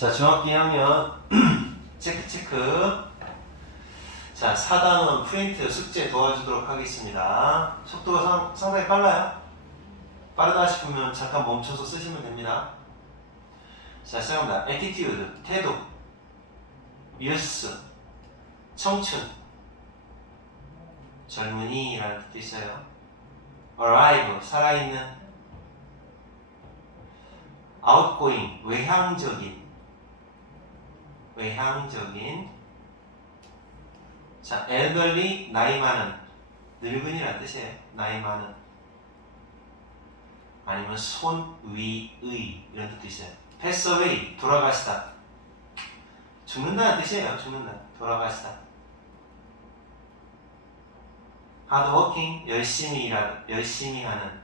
자, 중학교 2학년 체크. 자, 4단원 프린트 숙제 도와주도록 하겠습니다. 속도가 상당히 빨라요. 빠르다 싶으면 잠깐 멈춰서 쓰시면 됩니다. 자, 시작합니다. attitude, 태도, youth, 청춘, 젊은이라는 뜻도 있어요. arrive, 살아있는, outgoing, 외향적인. 자, elderly, 나이 많은, 늙은이라는 뜻이에요. 나이 많은. 아니면 손 위의 이런 뜻도 있어요. pass away, 돌아가시다. 죽는다는 뜻이에요. 죽는다, 돌아가시다. hard working, 열심히 하는.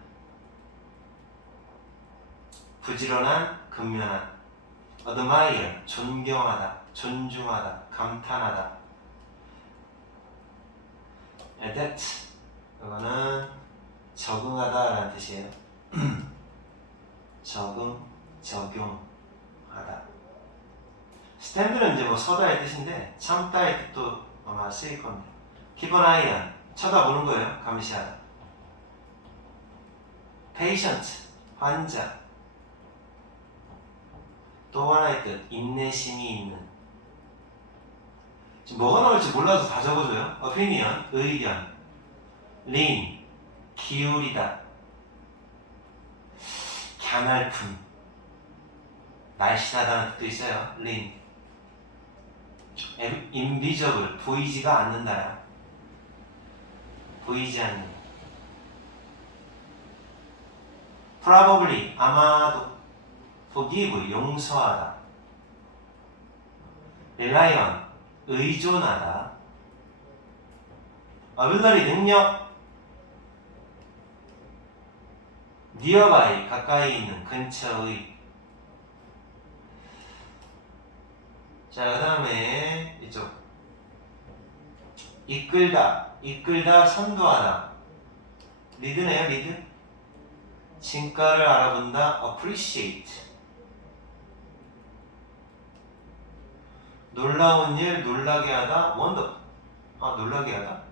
부지런한, 근면한. admire, 존경하다, 존중하다, 감탄하다. adapt, 이거는 적응하다 라는 뜻이에요. 적용하다. stand는 이제 뭐 서다의 뜻인데 참다의 뜻도 아마 쓰일 겁니다. keep an eye on, 쳐다보는 거예요. 감시하다. patient, 환자. 또 하나의 뜻, 인내심이 있는. 지금 뭐가 나올지 몰라서 다 적어줘요. opinion, 의견. lean, 기울이다. 갸냘픈, 날씬하다는 뜻도 있어요. lean. invisible, 보이지가 않는다야. 보이지 않는. probably, 아마도. forgive, 용서하다. rely on, 의존하다. ability, 능력. nearby, 가까이 있는, 근처의. 자, 그 다음에 이쪽 이끌다, 선도하다. 리드네요. 리드. 진가를 알아본다. appreciate. 놀라운 일, 놀라게 하다. wonder. 놀라게 하다.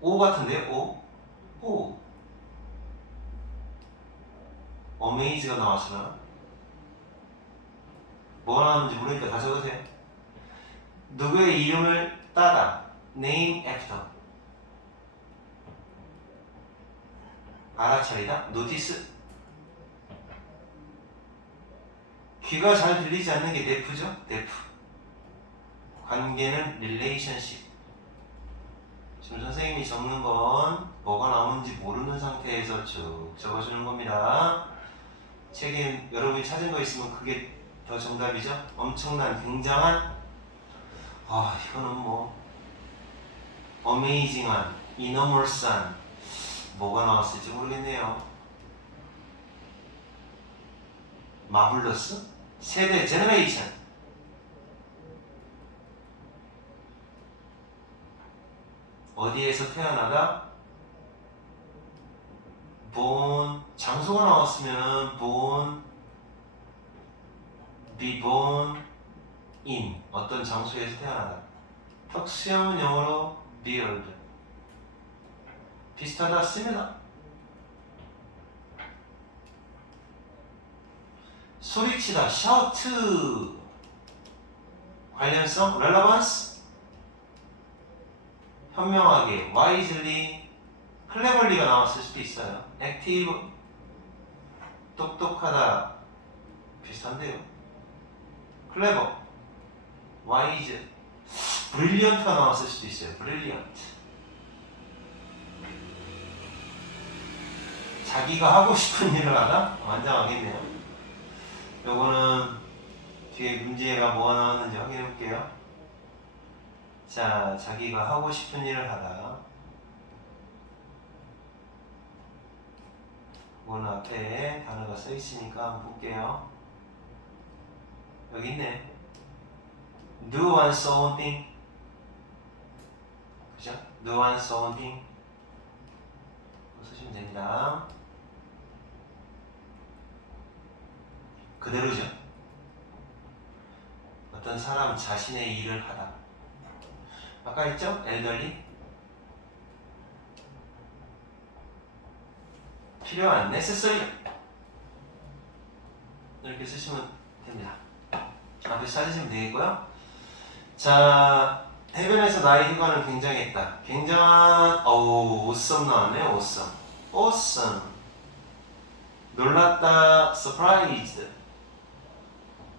오 같은데요. 오. amaze가 나왔으나 뭐가 나왔는지 모르니까 다 적으세요. 누구의 이름을 따다. name after. 알아차리다. notice. 귀가 잘 들리지 않는 게 deaf죠? deaf. 관계는 relationship. 지금 선생님이 적는 건 뭐가 나오는지 모르는 상태에서 쭉 적어주는 겁니다. 책에 여러분이 찾은 거 있으면 그게 더 정답이죠? 엄청난, 굉장한, 이거는 뭐 amazing한, enormous한, 뭐가 나왔을지 모르겠네요. marvelous, 세대, generation. 어디에서 태어나다? born, 장소가 나왔으면 born, be born in, 어떤 장소에서 태어나다. 턱수염은 영어로 beard. 비슷하다, similar. 소리치다, shout. 관련성, relevance. 현명하게, wisely. cleverly가 나왔을 수도 있어요. active, 똑똑하다. 비슷한데요. clever, wise. brilliant가 나왔을 수도 있어요. brilliant. 자기가 하고 싶은 일을 하다? 완전하겠네요. 요거는 뒤에 문제가 뭐가 나왔는지 확인해 볼게요. 자, 자기가 하고 싶은 일을 하다. 이거는 앞에 단어가 써 있으니까 한번 볼게요. 여기 있네. do one's own thing. 그죠? do one's own thing. 쓰시면 됩니다. 그대로죠. 어떤 사람 자신의 일을 하다. 아까 했죠? elderly. 필요한 necessary 이렇게 쓰시면 됩니다. 앞에 찾으시면 되겠고요. 자, 해변에서 나의 휴가는 굉장했다. 굉장한 awesome 나왔네요. awesome. 놀랐다. surprised.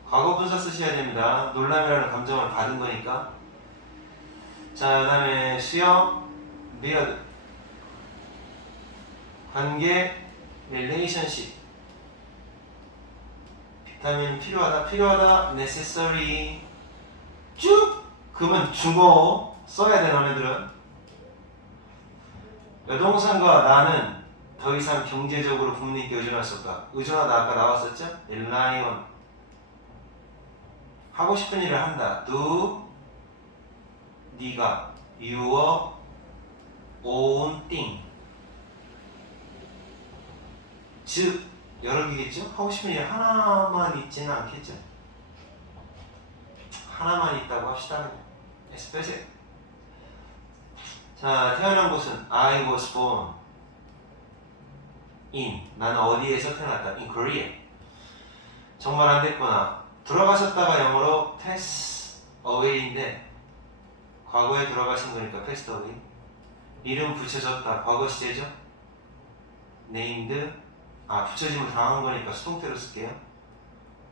과거 분사 쓰셔야 됩니다. 놀람이라는 감정을 받은 거니까. 자, 그 다음에 수영 build. 관계 relationship. 비타민 필요하다 necessary. 쭉 그러면 중어 써야 돼. 너네들은 여동생과 나는 더 이상 경제적으로 부모님께 의존할 수 없다. 의존하다 아까 나왔었죠? rely on. 하고 싶은 일을 한다. do 네가 your own thing. 즉 여러 개겠죠? 하고 싶은 일 하나만 있지는 않겠죠? 하나만 있다고 합시다. 에스페세. 자, 태어난 곳은 I was born in. 나는 어디에서 태어났다. in Korea. 정말 안 됐구나. 돌아가셨다가 영어로 pass away인데 과거에 돌아가신 거니까 passed away. 이름 붙여졌다. 과거 시제죠? named. 붙여짐을 당한 거니까 수동태로 쓸게요.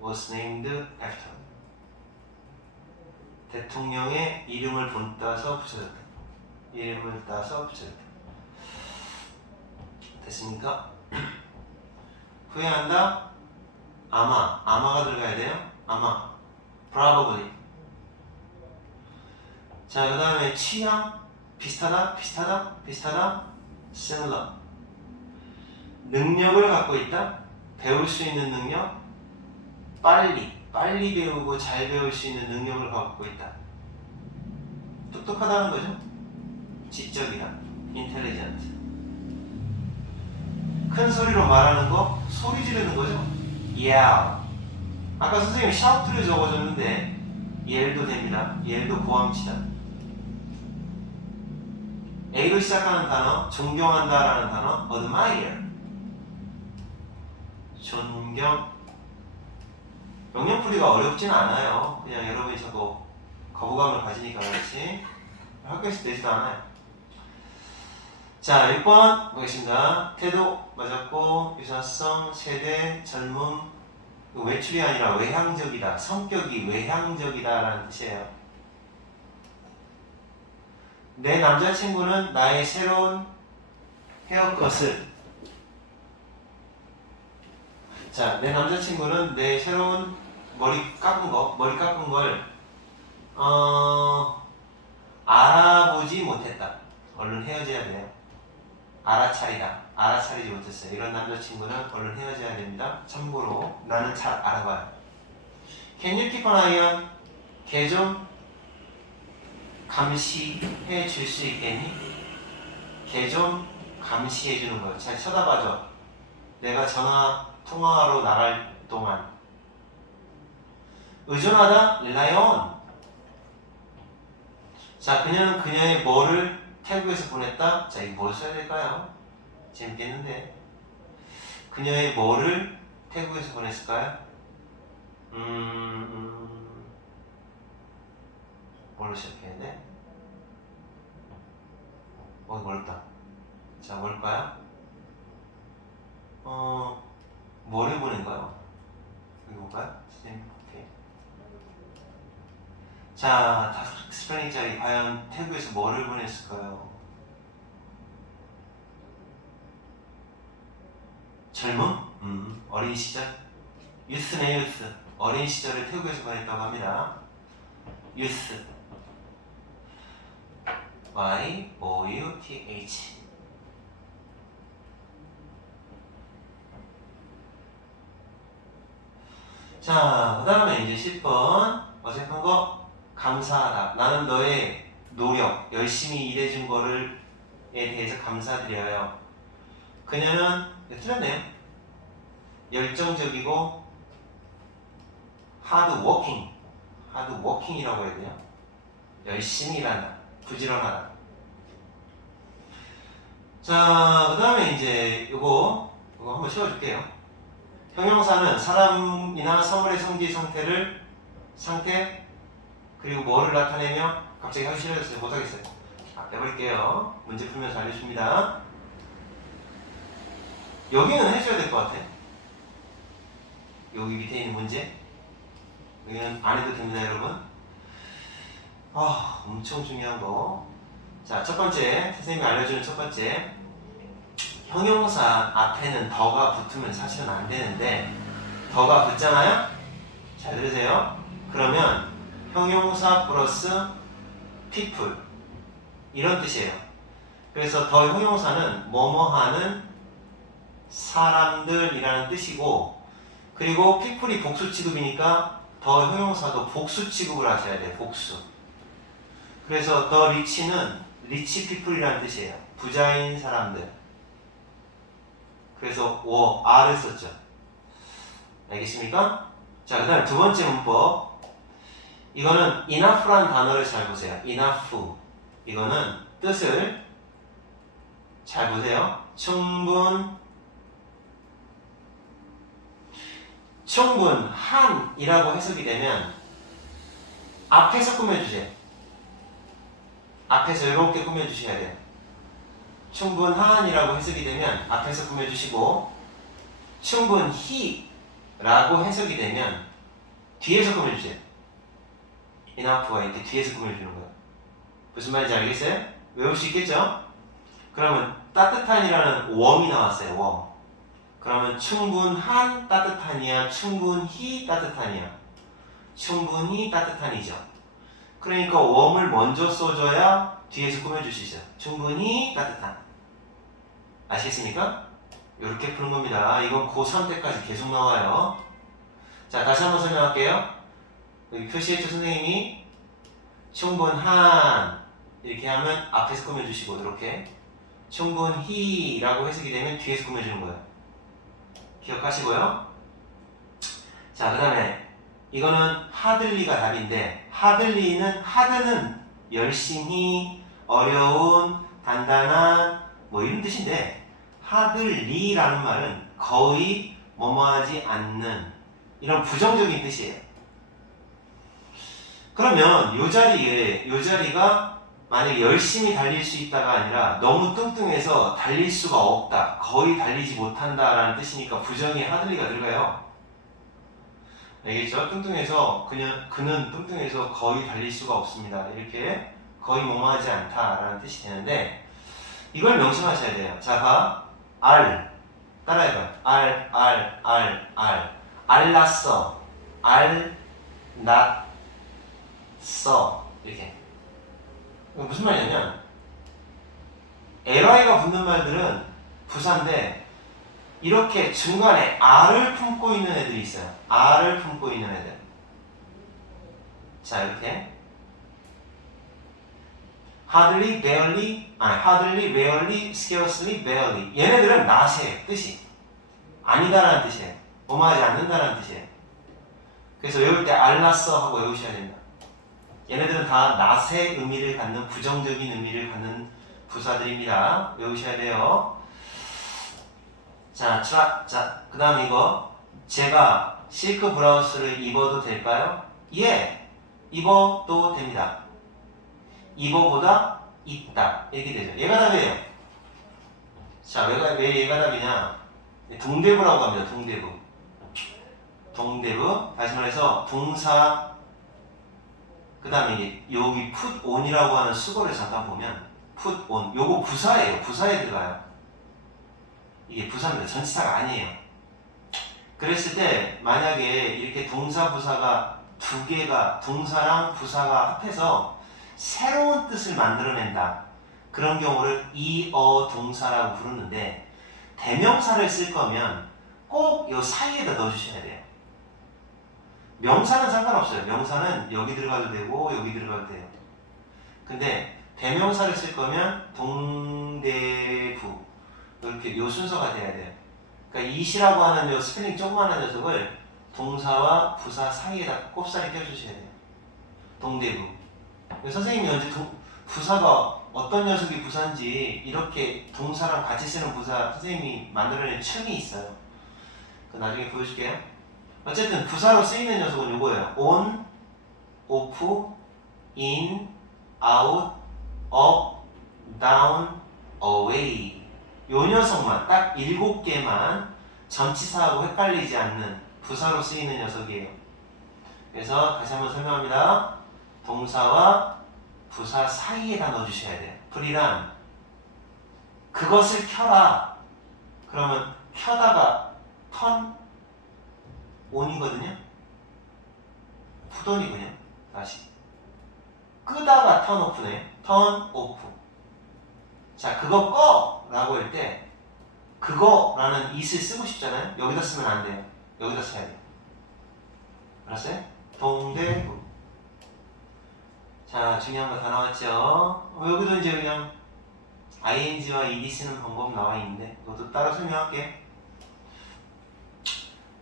was named after. 대통령의 이름을 본따서 붙여졌다. 이름을 따서 붙여졌다. 됐습니까? 후회한다? 아마가 들어가야 돼요. 아마. probably. 자, 그 다음에 취향? 비슷하다? similar. 능력을 갖고 있다? 배울 수 있는 능력? 빨리 배우고 잘 배울 수 있는 능력을 갖고 있다. 똑똑하다는 거죠. 지적이다. intelligent. 큰 소리로 말하는 거, 소리 지르는 거죠. yeah. 아까 선생님이 shout를 적어줬는데 yell도 됩니다. yell도 고함치다. A로 시작하는 단어, 존경한다라는 단어, admire. 존경. 명령풀이가 어렵진 않아요. 그냥 여러분이 자꾸 거부감을 가지니까 그렇지. 학교에서 되지도 않아요. 자, 6번 보겠습니다. 태도 맞았고, 유사성, 세대, 젊음. 외출이 아니라 외향적이다. 성격이 외향적이다 라는 뜻이에요. 내 남자친구는 나의 새로운 헤어컷을. 자, 내 남자친구는 내 새로운 머리 깎은 걸 알아보지 못했다. 얼른 헤어져야 돼요. 알아차리지 못했어요. 이런 남자친구는 얼른 헤어져야 됩니다. 참고로 나는 잘 알아봐요. Can you keep an eye on? 걔 좀 감시해 줄 수 있겠니? 걔 좀 감시해 주는 거예요. 잘 쳐다봐줘. 내가 통화로 나갈 동안. 의존하다? rely on. 자, 그녀는 그녀의 뭐를 태국에서 보냈다? 자, 이거 뭘 써야 될까요? 재밌겠는데. 그녀의 뭐를 태국에서 보냈을까요? 뭘로 시작해야 돼? 어렵다. 자, 뭘까요? 뭐를 보낸가요? 여기 볼까요? 오케이. 자, 5스펠링짜리 과연 태국에서 뭐를 보냈을까요? 젊음? 어린 시절? 유스네, 유스. 어린 시절을 태국에서 보냈다고 합니다. 유스. Y-O-U-T-H. 자, 그 다음에 이제 10번. 어색한 거, 감사하다. 나는 너의 노력, 열심히 일해준 거에 대해서 감사드려요. 그녀는, 틀렸네요. 열정적이고, hard working. hard working이라고 해야 돼요. 열심히 일한다. 부지런하다. 자, 그 다음에 이제 이거 한번 씌워줄게요. 형용사는 사람이나 사물의 상태 그리고 뭐를 나타내며 갑자기 하기 싫어졌어요. 못하겠어요. 해볼게요. 문제 풀면서 알려줍니다. 여기는 해줘야 될 것 같아. 여기 밑에 있는 문제. 여기는 안 해도 됩니다, 여러분. 엄청 중요한 거. 자, 첫 번째, 선생님이 알려주는 첫 번째. 형용사 앞에는 더가 붙으면 사실은 안 되는데, 더가 붙잖아요? 잘 들으세요. 그러면 형용사 플러스 people. 이런 뜻이에요. 그래서 더 형용사는 뭐뭐 하는 사람들이라는 뜻이고, 그리고 people이 복수 취급이니까 더 형용사도 복수 취급을 하셔야 돼요. 복수. 그래서 더 리치는 리치 people이라는 뜻이에요. 부자인 사람들. 그래서 R을 썼죠. 알겠습니까? 자, 그 다음에 두 번째 문법. 이거는 enough라는 단어를 잘 보세요. enough. 이거는 뜻을 잘 보세요. 충분한이라고 해석이 되면 앞에서 꾸며주세요. 앞에서 이렇게 꾸며주셔야 돼요. 충분한이라고 해석이 되면 앞에서 꾸며주시고, 충분히라고 해석이 되면 뒤에서 꾸며주세요. enough가 이렇게 뒤에서 꾸며주는 거예요. 무슨 말인지 알겠어요? 외울 수 있겠죠? 그러면 따뜻한이라는 웜이 나왔어요. 웜. 그러면 충분한 따뜻한이야, 충분히 따뜻한이야. 충분히 따뜻한이죠. 그러니까 웜을 먼저 써줘야 뒤에서 꾸며주시죠. 충분히 따뜻한. 아시겠습니까? 이렇게 푸는 겁니다. 이건 고3 때까지 계속 나와요. 자, 다시 한번 설명할게요. 여기 표시했죠, 선생님이? 충분한 이렇게 하면 앞에서 꾸며주시고, 이렇게 충분히 라고 해석이 되면 뒤에서 꾸며주는 거예요. 기억하시고요. 자, 그 다음에 이거는 하들리가 답인데, 하드는 열심히, 어려운, 단단한 뭐 이런 뜻인데, 하들리라는 말은 거의 뭐뭐하지 않는 이런 부정적인 뜻이에요. 그러면 요 자리가 만약에 열심히 달릴 수 있다가 아니라 너무 뚱뚱해서 달릴 수가 없다, 거의 달리지 못한다라는 뜻이니까 부정이 하들리가 들어가요. 알겠죠? 뚱뚱해서 그는 뚱뚱해서 거의 달릴 수가 없습니다. 이렇게 거의 뭐뭐하지 않다라는 뜻이 되는데, 이걸 명심하셔야 돼요. 자, 봐. 따라해봐요. 알랐어. 알났어. 이렇게. 무슨 말이냐면, ly가 붙는 말들은 부사인데, 이렇게 중간에 R을 품고 있는 애들이 있어요. R을 품고 있는 애들. 자, 이렇게. hardly, rarely, scarcely, barely. 얘네들은 not이에요, 뜻이. 아니다라는 뜻이에요. 뭐뭐하지 않는다라는 뜻이에요. 그래서 외울 때 알랐어 하고 외우셔야 됩니다. 얘네들은 다 not의 의미를 갖는, 부정적인 의미를 갖는 부사들입니다. 외우셔야 돼요. 자, 그 다음 이거. 제가 실크 브라우스를 입어도 될까요? 예, 입어도 됩니다. 입어보다 있다. 이렇게 되죠. 얘가 답이에요. 자, 왜 얘가 답이냐? 동대부라고 합니다. 동대부. 다시 말해서 동사, 그 다음에 여기 put on이라고 하는 수거를 잠깐 보면 put on, 요거 부사예요. 부사에 들어가요. 이게 부사입니다. 전치사가 아니에요. 그랬을 때 만약에 이렇게 동사 부사가 두 개가, 동사랑 부사가 합해서 새로운 뜻을 만들어낸다, 그런 경우를 동사라고 부르는데, 대명사를 쓸 거면 꼭 요 사이에다 넣어주셔야 돼요. 명사는 상관없어요. 명사는 여기 들어가도 되고 여기 들어가도 돼요. 근데 대명사를 쓸 거면 동대부, 이렇게 요 순서가 돼야 돼요. 그러니까 이시라고 하는 요 스펠링 조그마한 녀석을 동사와 부사 사이에다 꼽사리 껴주셔야 돼요. 동대부. 선생님이 언제 부사가 어떤 녀석이 부사인지 이렇게 동사랑 같이 쓰는 부사 선생님이 만들어낸 춤이 있어요. 그 나중에 보여줄게요. 어쨌든 부사로 쓰이는 녀석은 요거예요. on, off, in, out, up, down, away. 요 녀석만 딱 7개만 전치사하고 헷갈리지 않는 부사로 쓰이는 녀석이에요. 그래서 다시 한번 설명합니다. 동사와 부사 사이에다 넣어주셔야 돼요. 풀이란 그것을 켜라. 그러면 켜다가 턴 온이거든요. 푸돈이군요. 다시 끄다가 턴 오프네. 턴 오프. 자, 그거 꺼! 라고 할 때 그거라는 it을 쓰고 싶잖아요. 여기다 쓰면 안 돼요. 여기다 써야 돼요. 알았어요? 동대부. 자, 중요한 거 다 나왔죠? 여기도 이제 그냥 ing와 ed 쓰는 방법 나와 있는데 이것도 따로 설명할게.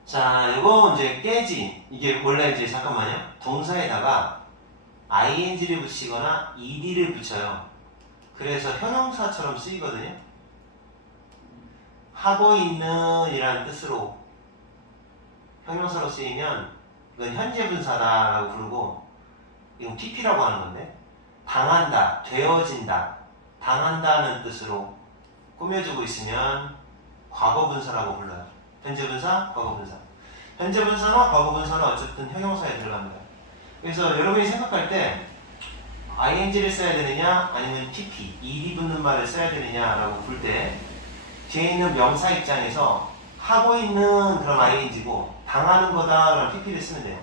자, 이거 이제 깨지. 이게 원래 이제 잠깐만요. 동사에다가 ing를 붙이거나 ed를 붙여요. 그래서 형용사처럼 쓰이거든요. 하고 있는 이라는 뜻으로 형용사로 쓰이면 이건 현재 분사다라고 부르고 이건 pp라고 하는 건데 당한다, 되어진다, 당한다는 뜻으로 꾸며주고 있으면 과거 분사라고 불러요. 현재 분사, 과거 분사. 현재 분사나 과거 분사는 어쨌든 형용사에 들어갑니다. 그래서 여러분이 생각할 때 ing를 써야 되느냐 아니면 pp, ed 붙는 말을 써야 되느냐라고 볼 때 뒤에 있는 명사 입장에서 하고 있는 그런 ing고 당하는 거다 그럼 pp를 쓰면 돼요.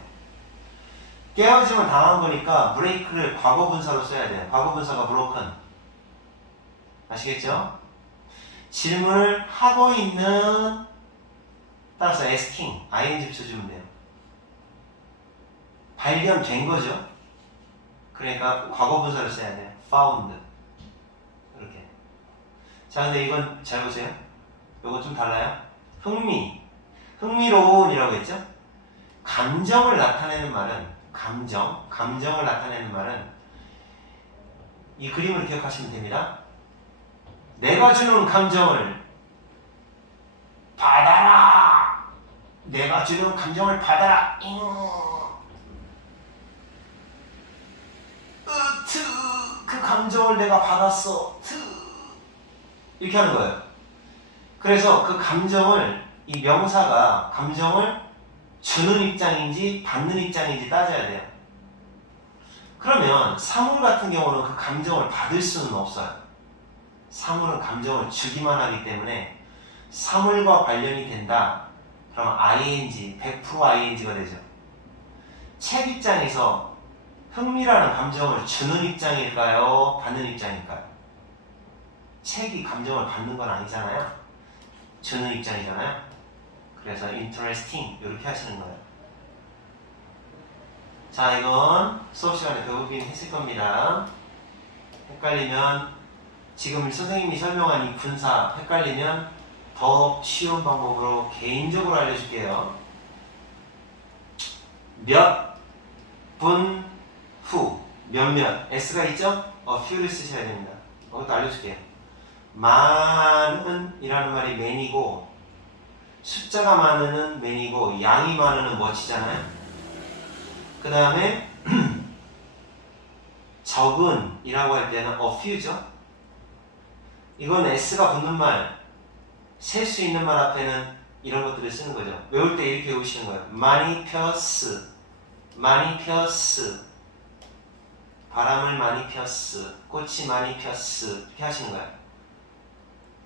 깨어짐을 당한 거니까 break를 과거 분사로 써야 돼요. 과거 분사가 broken. 아시겠죠? 질문을 하고 있는 따라서 asking, ing 붙여주면 돼요. 발견된 거죠. 그러니까 과거 분사를 써야 돼요. found. 이렇게. 자, 근데 이건 잘 보세요. 이건 좀 달라요. 흥미로운이라고 했죠? 감정을 나타내는 말은 감정을 나타내는 말은 이 그림을 기억하시면 됩니다. 내가 주는 감정을 받아라. 내가 주는 감정을 받아라. 그 감정을 내가 받았어. 이렇게 하는 거예요. 그래서 그 감정을 이 명사가 감정을 주는 입장인지 받는 입장인지 따져야 돼요. 그러면 사물 같은 경우는 그 감정을 받을 수는 없어요. 사물은 감정을 주기만 하기 때문에 사물과 관련이 된다. 그러면 ing, 100% ing가 되죠. 책 입장에서 흥미라는 감정을 주는 입장일까요? 받는 입장일까요? 책이 감정을 받는 건 아니잖아요. 주는 입장이잖아요. 그래서 interesting 이렇게 하시는 거예요. 자, 이건 수업 시간에 배우긴 했을 겁니다. 헷갈리면 지금 선생님이 설명한 이 분사 헷갈리면 더 쉬운 방법으로 개인적으로 알려줄게요. 몇 분 후 몇몇 s가 있죠? few를 쓰셔야 됩니다. 이것도 알려줄게요. 많은 이라는 말이 many고 숫자가 많으는 many고 양이 많으는 much잖아요. 그 다음에 적은 이라고 할 때는 a few죠. 이건 s가 붙는 말, 셀 수 있는 말 앞에는 이런 것들을 쓰는 거죠. 외울 때 이렇게 외우시는 거예요. 많이 폈스, 많이 폈스, 바람을 많이 폈스, 꽃이 많이 폈스 이렇게 하시는 거예요.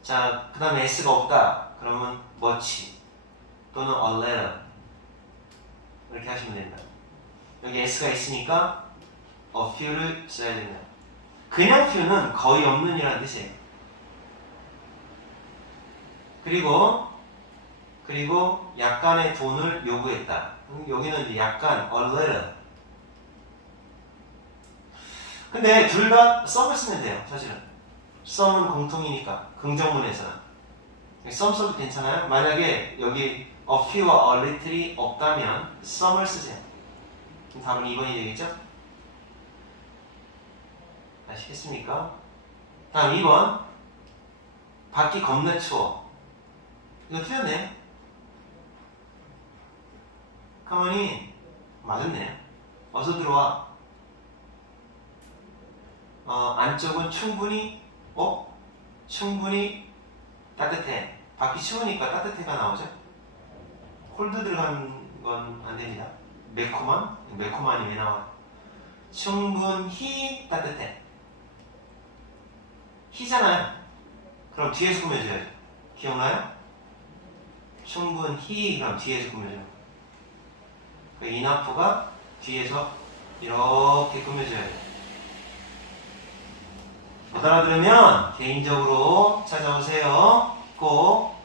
자, 그 다음에 s가 없다. 그러면 much 또는 a little 이렇게 하시면 됩니다. 여기 s가 있으니까 a few를 써야 됩니다. 그냥 few는 거의 없는 이라는 뜻이에요. 그리고 약간의 돈을 요구했다. 여기는 이제 약간 a little. 근데 둘 다 some을 쓰면 돼요. 사실은 some은 공통이니까 긍정문에서는 some 써도 괜찮아요. 만약에 여기 a few와 a little이 없다면 some을 쓰세요. 그럼 답은 2번이 되겠죠? 아시겠습니까? 다음 2번. 밖이 겁나 추워. 이거 틀렸네. 가만히 맞았네. 어서 들어와. 안쪽은 충분히 따뜻해. 밖이 추우니까 따뜻해가 나오죠. 콜드 들어간 건 안 됩니다. 매콤한이 왜 나와? 충분히 따뜻해. 히잖아요. 그럼 뒤에서 꾸며줘야죠. 기억나요? 충분히 그럼 뒤에서 꾸며줘요. 그 인하프가 뒤에서 이렇게 꾸며줘야 돼요. 못 알아들으면 개인적으로 찾아오세요. 꼭.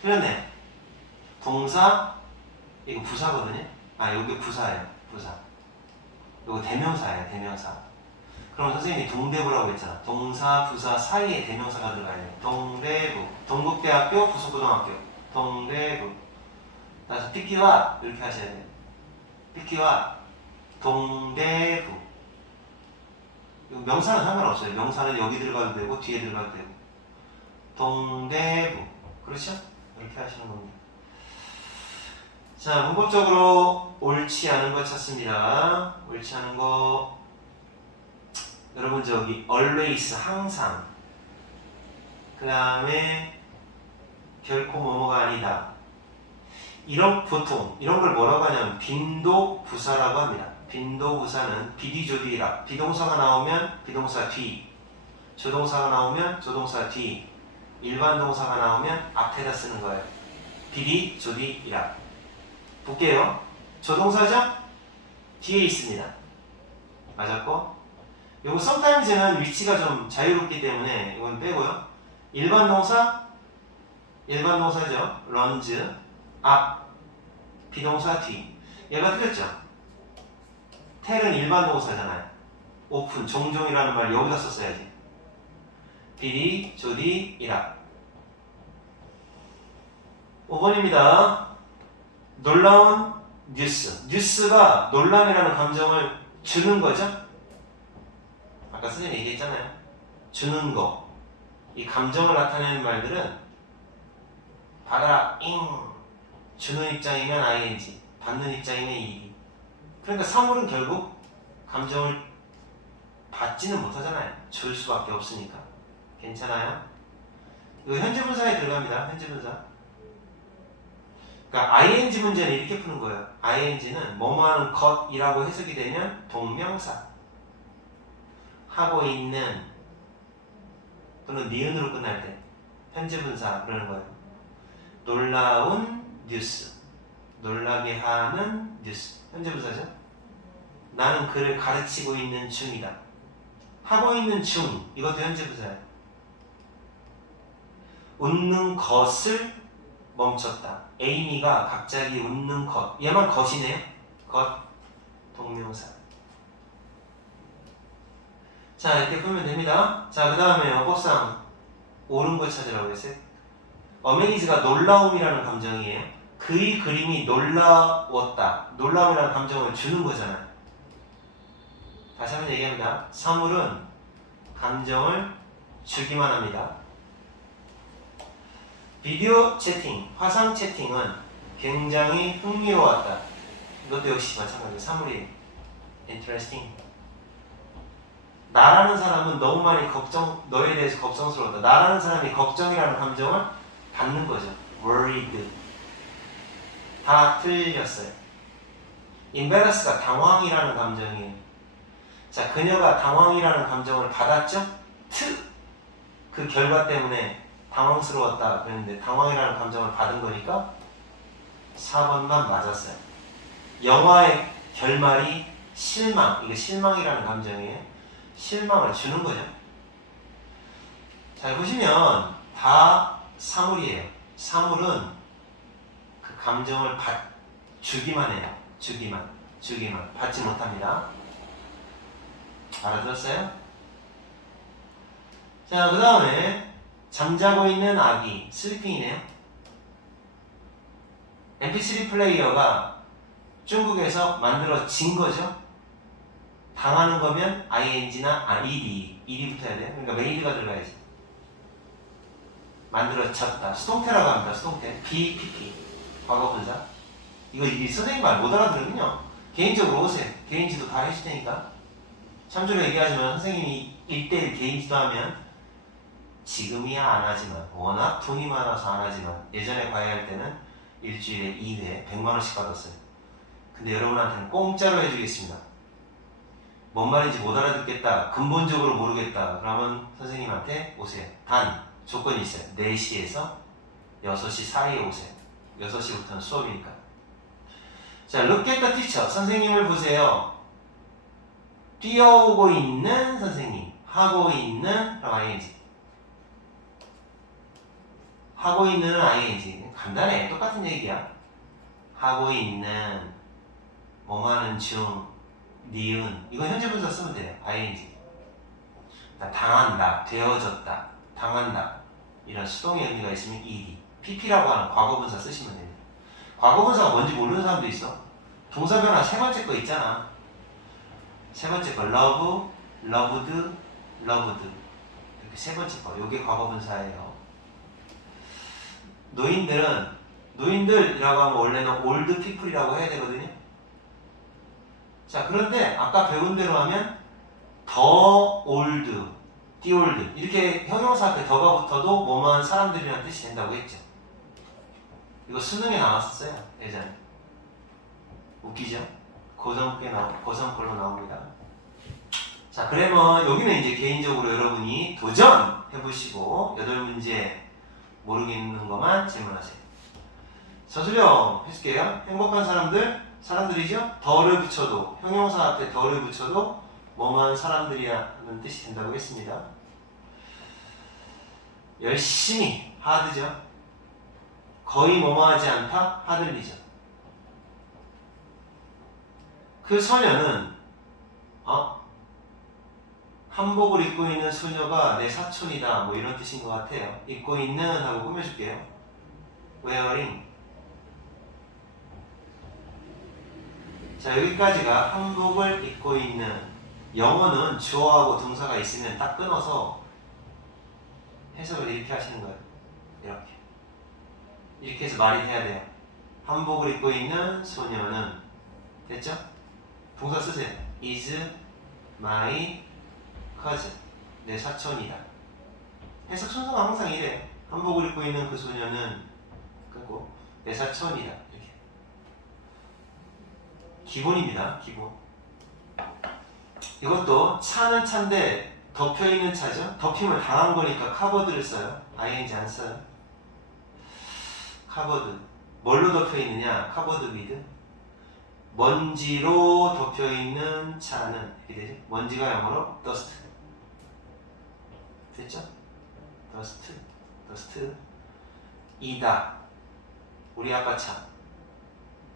틀렸네. 동사, 이거 부사거든요. 여기 부사예요. 부사. 이거 대명사예요. 대명사. 그럼 선생님이 동대부라고 했잖아. 동사, 부사 사이에 대명사가 들어가야 돼요. 동대부. 동국대학교, 부속고등학교. 동대부. 따라서 피키와 이렇게 하셔야 돼요. 피키와 동대부. 명사는 상관없어요. 명사는 여기 들어가도 되고 뒤에 들어가도 되고. 동대부. 그렇죠? 이렇게 하시는 겁니다. 자, 문법적으로 옳지 않은 거 찾습니다. 옳지 않은 거. 여러분 저기 always 항상. 그 다음에 결코 뭐뭐가 아니다. 보통 이런 걸 뭐라고 하냐면 빈도부사라고 합니다. 빈도부사는 비디조디라. 비동사가 나오면 비동사 뒤, 조동사가 나오면 조동사 뒤, 일반 동사가 나오면 앞에다 쓰는 거예요. 비디조디라. 볼게요. 조동사죠? 뒤에 있습니다. 맞았고, 요거 sometimes는 위치가 좀 자유롭기 때문에 이건 빼고요. 일반 동사죠. runs 앞, 비동사 뒤. 얘가 틀렸죠? 텔은 일반 동사잖아요. 오픈, 종종이라는 말 여기다 썼어야지. 비디, 조디, 이라. 5번입니다. 놀라운 뉴스. 뉴스가 놀람이라는 감정을 주는 거죠? 아까 선생님이 얘기했잖아요. 주는 거. 이 감정을 나타내는 말들은 받아라, 주는 입장이면 ing, 받는 입장이면 ed. 그러니까 사물은 결국 감정을 받지는 못하잖아요. 줄 수밖에 없으니까. 괜찮아요? 이거 현재 분사에 들어갑니다. 현재 분사. 그러니까 ing 문제는 이렇게 푸는 거예요. ing는 뭐뭐하는 것이라고 해석이 되면 동명사. 하고 있는 또는 니은으로 끝날 때 현재 분사 그러는 거예요. 놀라운 뉴스. 놀라게 하는 뉴스. 현재 분사죠. 나는 그를 가르치고 있는 중이다. 하고 있는 중. 이것도 현재 분사예요. 웃는 것을 멈췄다. 에이미가 갑자기 웃는 것. 얘만 것이네요. 것. 동명사. 자, 이렇게 풀면 됩니다. 자, 그 다음에 어법상 옳은 거 찾으라고 했어요. 어메이즈가 놀라움이라는 감정이에요. 그의 그림이 놀라웠다. 놀라움이라는 감정을 주는 거잖아요. 다시 한번 얘기합니다. 사물은 감정을 주기만 합니다. 비디오 채팅, 화상 채팅은 굉장히 흥미로웠다. 이것도 역시 마찬가지로 사물이 interesting. 나라는 사람은 너무 많이 너에 대해서 걱정스러웠다. 나라는 사람이 걱정이라는 감정을 받는 거죠. worried. 다 틀렸어요. embarrass가 당황이라는 감정이에요. 자, 그녀가 당황이라는 감정을 받았죠? 그 결과 때문에 당황스러웠다 그랬는데 당황이라는 감정을 받은 거니까 4번만 맞았어요. 영화의 결말이 실망. 이게 실망이라는 감정이에요. 실망을 주는 거죠. 잘 보시면 다 사물이에요. 사물은 그 감정을 주기만 해요. 주기만. 받지 못합니다. 알아들었어요? 자, 그 다음에 잠자고 있는 아기, 슬리핑이네요. mp3 플레이어가 중국에서 만들어진 거죠. 당하는 거면 ing나 ed 붙어야 돼. 그러니까 made가 들어가야지. 만들어졌다. 수동태라고 합니다. 수동태. BPP. 과거분사. 이거 선생님 말 못 알아들으면요. 개인적으로 오세요. 개인지도 다 해줄 테니까. 참조로 얘기하지만 선생님이 1대1 개인지도 하면 지금이야 안 하지만 워낙 돈이 많아서 안 하지만 예전에 과외할 때는 일주일에 2회 100만원씩 받았어요. 근데 여러분한테는 공짜로 해주겠습니다. 뭔 말인지 못 알아듣겠다. 근본적으로 모르겠다. 그러면 선생님한테 오세요. 단 조건이 있어요. 4시에서 6시 사이에 오세요. 6시부터는 수업이니까. 자, look at the teacher. 선생님을 보세요. 뛰어오고 있는 선생님. 하고 있는 그럼 ing. 하고 있는 ing. 간단해. 똑같은 얘기야. 하고 있는 뭐하는 중 니은. 이거 현재 분사 쓰면 돼요. ing. 당한다. 되어졌다. 당한다. 이런 수동의 의미가 있으면 ed. pp라고 하는 과거분사 쓰시면 됩니다. 과거분사가 뭔지 모르는 사람도 있어. 동사 변화 세 번째 거 있잖아. 세 번째 거 love, loved, loved. 이렇게 세 번째 거. 요게 과거분사예요. 노인들이라고 하면 원래는 old people이라고 해야 되거든요. 자, 그런데 아까 배운 대로 하면 더 old, the old 이렇게 형용사 앞에 더가 붙어도 뭐만 사람들이라는 뜻이 된다고 했죠. 이거 수능에 나왔었어요. 예전에. 웃기죠? 고성글로 나옵니다. 자, 그러면 여기는 이제 개인적으로 여러분이 도전해보시고 8문제 모르겠는 것만 질문하세요. 저수령 해줄게요. 행복한 사람들이죠? 더를 붙여도 형용사 앞에 더를 붙여도 뭐만 사람들이라는 뜻이 된다고 했습니다. 열심히 하드죠. 거의 뭐뭐하지 않다 하들리죠. 그 소녀는 한복을 입고 있는 소녀가 내 사촌이다 뭐 이런 뜻인 것 같아요. 입고 있는 하고 꾸며줄게요. wearing. 자, 여기까지가 한복을 입고 있는. 영어는 주어하고 동사가 있으면 딱 끊어서 해석을 이렇게 하시는 거예요. 이렇게 해서 말이 돼야 돼요. 한복을 입고 있는 소녀는. 됐죠? 동사 쓰세요. is my cousin. 내 사촌이다. 해석 순서가 항상 이래요. 한복을 입고 있는 그 소녀는 그리고 내 사촌이다. 이렇게. 기본입니다. 기본. 이것도 차는 차인데 덮여있는 차죠. 덮임을 당한 거니까 covered를 써요. ing 안 써요. covered. 뭘로 덮여있느냐? covered with. 먼지로 덮여있는 차는 이렇게 되죠. 먼지가 영어로 dust. 됐죠? dust. 이다. 우리 아빠 차.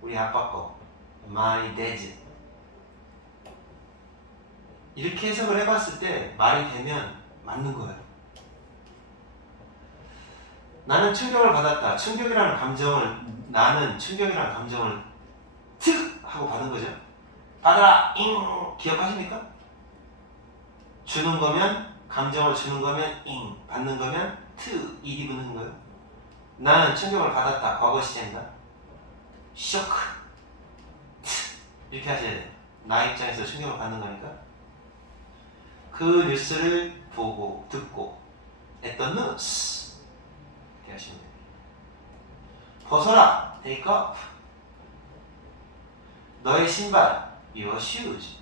우리 아빠 거. my dad's. 이렇게 해석을 해봤을 때 말이 되면 맞는 거예요. 나는 충격을 받았다. 나는 충격이라는 감정을 특 하고 받은 거죠. 받아라 잉. 기억하십니까? 주는 거면 감정을 주는 거면 잉, 받는 거면 트, ed 붙는 거예요. 나는 충격을 받았다. 과거 시제입니다. 쇼크. 트. 이렇게 하셔야 돼요. 나 입장에서 충격을 받는 거니까. 그 뉴스를 보고 듣고 했던 뉴스 이렇게 하시면 됩니다. 벗어라 take off. 너의 신발 your shoes.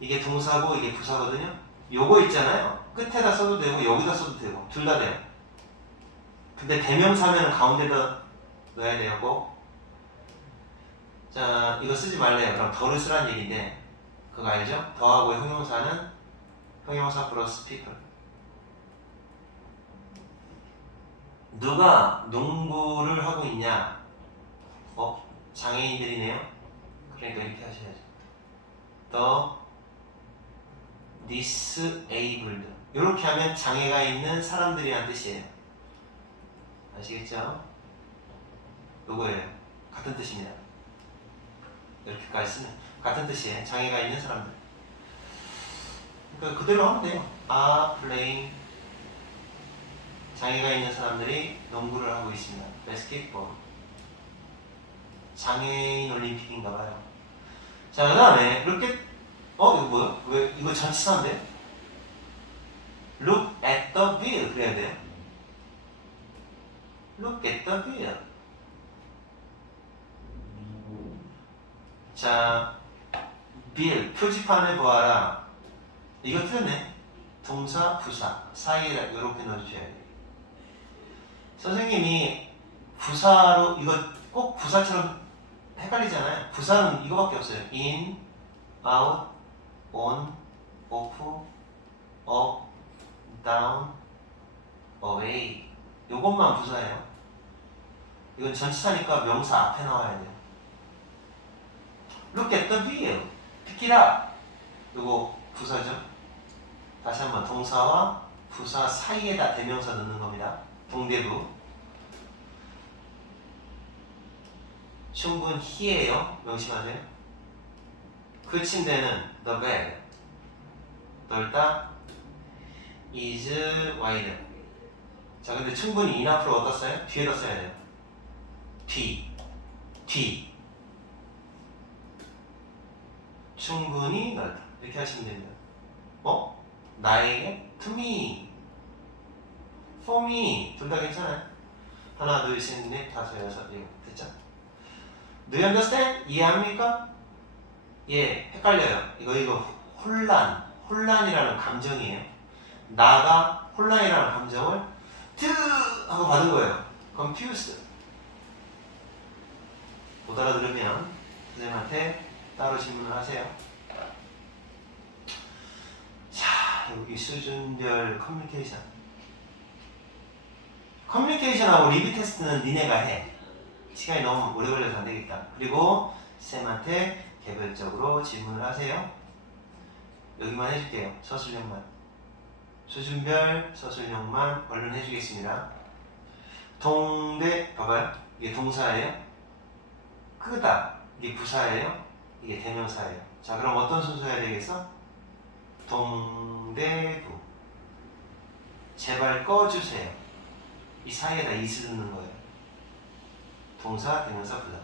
이게 동사고 이게 부사거든요. 요거 있잖아요. 끝에다 써도 되고 여기다 써도 되고 둘 다 돼요. 근데 대명사면 가운데다 넣어야 되고. 자, 이거 쓰지 말래요. 그럼 더를 쓰란 얘기인데 그거 알죠? 더하고 형용사는 형용사 플러스 people. 누가 농구를 하고 있냐? 장애인들이네요. 그러니까 이렇게 하셔야죠. The disabled. 이렇게 하면 장애가 있는 사람들이란 뜻이에요. 아시겠죠? 요거예요. 같은 뜻입니다. 이렇게까지 쓰면 같은 뜻이에요. 장애가 있는 사람들. 그러니까 그대로 하면 돼요. are playing. 장애가 있는 사람들이 농구를 하고 있습니다. basketball. 장애인 올림픽인가 봐요. 자, 그 다음에 이렇게 이거 뭐야? 왜 이거 전치사인데? Look at the view 그래야 돼요. Look at the view. 자, 빌 표지판을 보아라. 이거 틀렸네. 동사, 부사 사이에 이렇게 넣어주셔야 돼요. 선생님이 부사로 이거 꼭 부사처럼 헷갈리잖아요. 부사는 이거밖에 없어요. in, out, on, off, up, down, away. 요것만 부사예요. 이건 전치사니까 명사 앞에 나와야 돼요. Look at the view. Pick it up. 요거 부사죠. 다시 한번 동사와 부사 사이에다 대명사 넣는 겁니다. 동대부. 충분히예요. 명심하세요. 그 침대는 the bed 넓다 is wide. 자, 근데 충분히 enough로 어디다 써요? 뒤에다 써야 돼요. 뒤 충분히 넓다 이렇게 하시면 됩니다. 나에게 to me for me 둘 다 괜찮아요. 하나 둘 셋 넷 다섯 여섯 일곱 됐죠? Do you understand? 이해합니까? 예, 헷갈려요. 이거 혼란이라는 감정이에요. 나가 혼란이라는 감정을 하고 받은 거예요. confused. 못 알아들으면 선생님한테 따로 질문을 하세요. 자, 여기 수준별 커뮤니케이션하고 리뷰 테스트는 니네가 해. 시간이 너무 오래 걸려서 안 되겠다. 그리고 쌤한테 개별적으로 질문을 하세요. 여기만 해줄게요. 서술형만. 수준별 서술형만 얼른 해주겠습니다. 봐봐요. 이게 동사예요. 끄다. 이게 부사예요. 이게 대명사예요. 자, 그럼 어떤 순서여야 되겠어? 동대부. 제발 꺼주세요. 이 사이에다 is를 넣는 거예요. 동사, 대명사, 부사.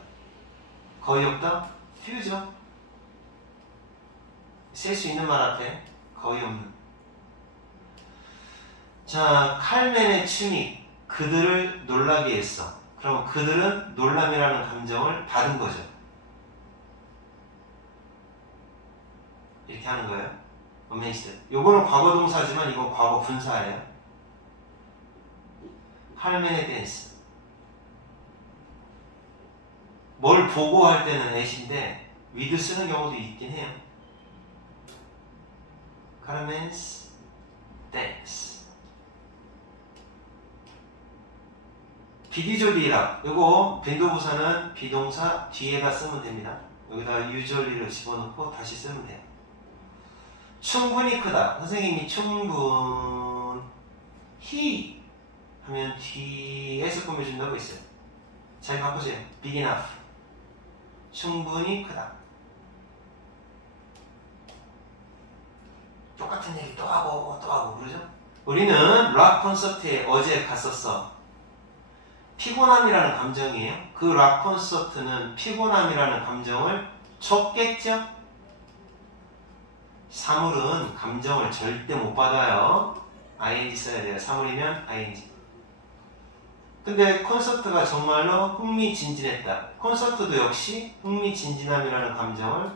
거의 없다? 퓨죠. 쓸 수 있는 말 앞에 거의 없는. 자, 칼맨의 춤이 그들을 놀라게 했어. 그럼 그들은 놀람이라는 감정을 받은 거죠. 이렇게 하는 거예요. amazed. 요거는 과거 동사지만 이건 과거 분사예요. 칼맨의 댄스. 뭘 보고 할 때는 at인데 with 쓰는 경우도 있긴 해요. Carmen's dance. 비디조디라. 요거 빈도부사는 비동사 뒤에다 쓰면 됩니다. 여기다 usually를 집어넣고 다시 쓰면 돼요. 충분히 크다. 선생님이 충분히 하면 뒤에서 꾸며준다고 했어요. 잘 바꾸세요. big enough. 충분히 크다. 똑같은 얘기 또 하고 그러죠? 우리는 락 콘서트에 어제 갔었어. 피곤함이라는 감정이에요. 그 락 콘서트는 피곤함이라는 감정을 줬겠죠? 사물은 감정을 절대 못 받아요. ing 써야 돼요. 사물이면 ing. 근데 콘서트가 정말로 흥미진진했다. 콘서트도 역시 흥미진진함이라는 감정을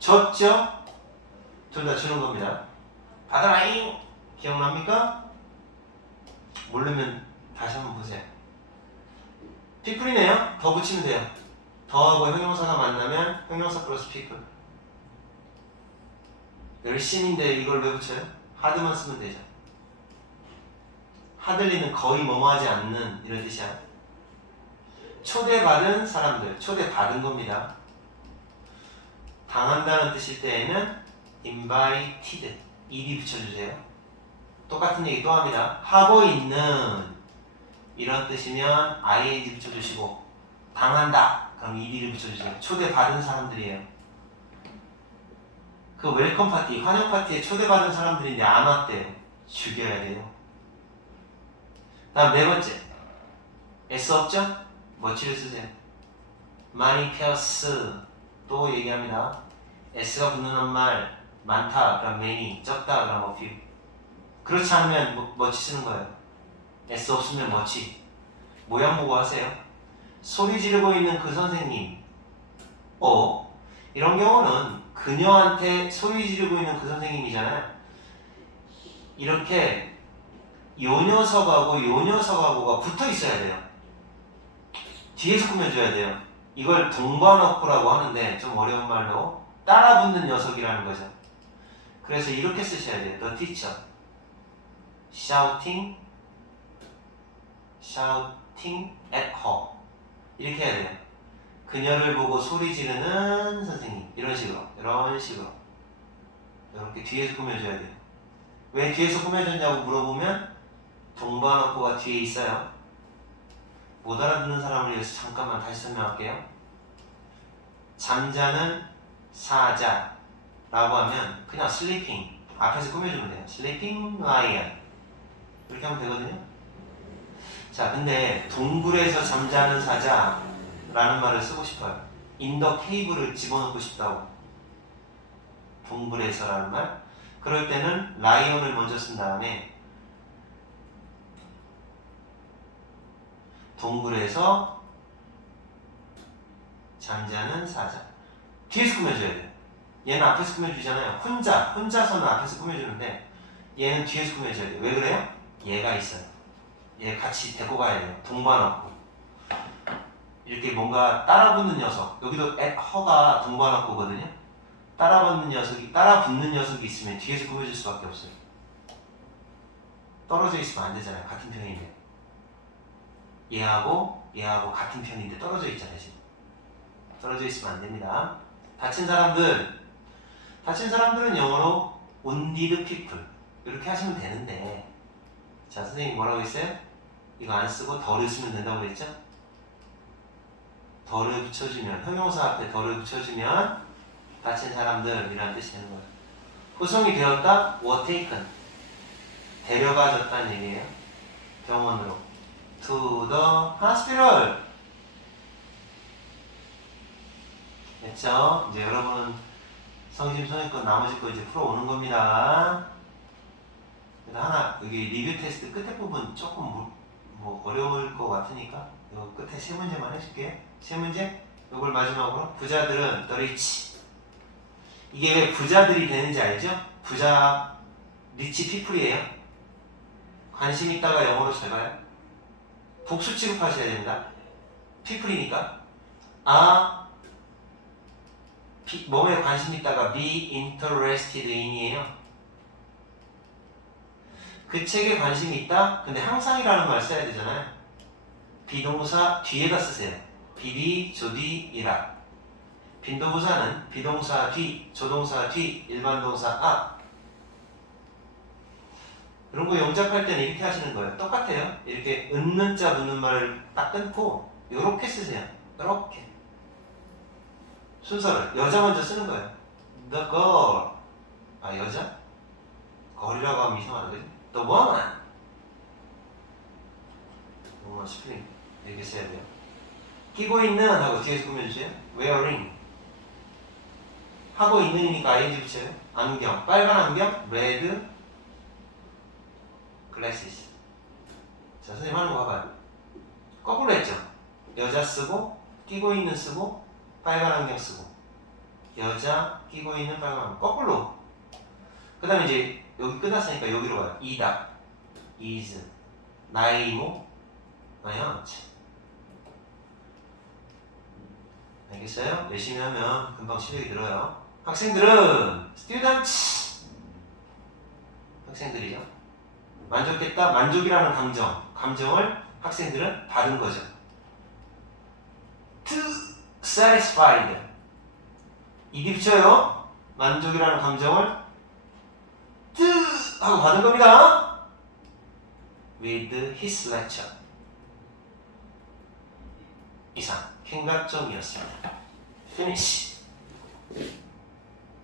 줬죠? 둘 다 주는 겁니다. 받아라잉! 기억납니까? 모르면 다시 한번 보세요. people이네요. 더 붙이면 돼요. 더하고 형용사가 만나면 형용사 플러스 people. 열심인데 이걸 왜 붙여요? 하드만 쓰면 되죠. 하들리는 거의 뭐뭐하지 않는 이런 뜻이야. 초대받은 사람들, 초대받은 겁니다. 당한다는 뜻일 때에는 invited, ed 붙여주세요. 똑같은 얘기 또 합니다. 하고 있는 이런 뜻이면 ing 붙여주시고 당한다 그럼 ed를 붙여주세요. 초대받은 사람들이에요. 그 웰컴 파티, 환영 파티에 초대받은 사람들인데 안 왔대요. 죽여야 돼요. 다음 네 번째. S 없죠? 뭐치를 쓰세요? manifest 또 얘기합니다. S가 붙는 말 많다 그럼 many, 적다 그럼 few. 그렇지 않으면 뭐치 쓰는 거예요. S 없으면 뭐치. 모양 보고 하세요. 소리 지르고 있는 그 선생님. 이런 경우는 그녀한테 소리 지르고 있는 그 선생님이잖아요. 이렇게 요 녀석하고 요 녀석하고가 붙어 있어야 돼요. 뒤에서 꾸며줘야 돼요. 이걸 동반어구라고 하는데 좀 어려운 말로 따라붙는 녀석이라는 거죠. 그래서 이렇게 쓰셔야 돼요. The teacher shouting at her 이렇게 해야 돼요. 그녀를 보고 소리 지르는 선생님 이런 식으로 이렇게 뒤에서 꾸며줘야 돼요. 왜 뒤에서 꾸며줬냐고 물어보면 동반어구가 뒤에 있어요. 못 알아듣는 사람을 위해서 잠깐만 다시 설명할게요. 잠자는 사자라고 하면 그냥 sleeping 앞에서 꾸며주면 돼요. sleeping lion 이렇게 하면 되거든요. 자, 근데 동굴에서 잠자는 사자라는 말을 쓰고 싶어요. in the cave를 집어넣고 싶다고. 동굴에서라는 말. 그럴 때는 lion을 먼저 쓴 다음에 동굴에서 잠자는 사자. 뒤에서 꾸며줘야 돼요. 얘는 앞에서 꾸며주잖아요. 혼자서는 앞에서 꾸며주는데 얘는 뒤에서 꾸며줘야 돼요. 왜 그래요? 얘가 있어요. 얘 같이 데리고 가야 돼요. 동반어구. 이렇게 뭔가 따라붙는 녀석. 여기도 at her가 동반어구거든요. 따라붙는 녀석이 있으면 뒤에서 꾸며줄 수밖에 없어요. 떨어져 있으면 안 되잖아요. 같은 편인데. 얘하고 같은 편인데 떨어져 있잖아요. 지금. 떨어져 있으면 안 됩니다. 다친 사람들은 영어로 wounded people 이렇게 하시면 되는데, 자, 선생님이 뭐라고 했어요? 이거 안 쓰고 덜을 쓰면 된다고 그랬죠? 덜을 붙여주면, 형용사 앞에 덜을 붙여주면 다친 사람들이라는 뜻이 되는 거예요. 후송이 되었다, were taken 데려가졌다는 얘기예요. 병원으로 to the hospital. 됐죠? 이제 여러분은 성심성의껏 나머지 거 이제 풀어오는 겁니다. 하나, 여기 리뷰 테스트 끝에 부분 조금 뭐 어려울 것 같으니까 요 끝에 세 문제만 해줄게요. 세 문제? 요걸 마지막으로. 부자들은 the rich. 이게 왜 부자들이 되는지 알죠? 부자, 리치 피플이에요. 관심 있다가 영어로 잘 가요. 복수 취급하셔야 됩니다. 피플이니까. 몸에 관심 있다가 be interested in이에요. 그 책에 관심이 있다? 근데 항상이라는 말 써야 되잖아요. 비동사 뒤에다 쓰세요. 비비, 조디, 이라. 빈도부사는 비동사 뒤, 조동사 뒤, 일반동사 앞. 이런 거 영작할 때는 이렇게 하시는 거예요. 똑같아요. 이렇게 은는 자 붙는 말을 딱 끊고 이렇게 쓰세요. 이렇게. 순서를 여자 먼저 쓰는 거예요. The girl. 여자? girl이라고 하면 이상하다, 그지? The woman. woman 스프링 이렇게 써야 돼요. 끼고 있는 하고 뒤에서 꾸며주세요. wearing. 하고 있는이니까 ing 붙여요. 안경, 빨간 안경, red glasses. 자, 선생님 하는 거 봐봐요. 거꾸로 했죠. 여자 쓰고 끼고 있는 쓰고 빨간 안경 쓰고 여자 끼고 있는 빨간 안경 거꾸로. 그 다음에 이제 여기 끝났으니까 여기로 가요. 이다, is, 나의 이모, my aunt. 알겠어요? 열심히 하면 금방 실력이 늘어요. 학생들은 students. 학생들이죠. 만족했다. 만족이라는 감정을 학생들은 받은 거죠. to satisfied. 이디 붙여요. 만족이라는 감정을 to 하고 받은 겁니다. with his lecture. 이상 킹각점이었습니다. finish.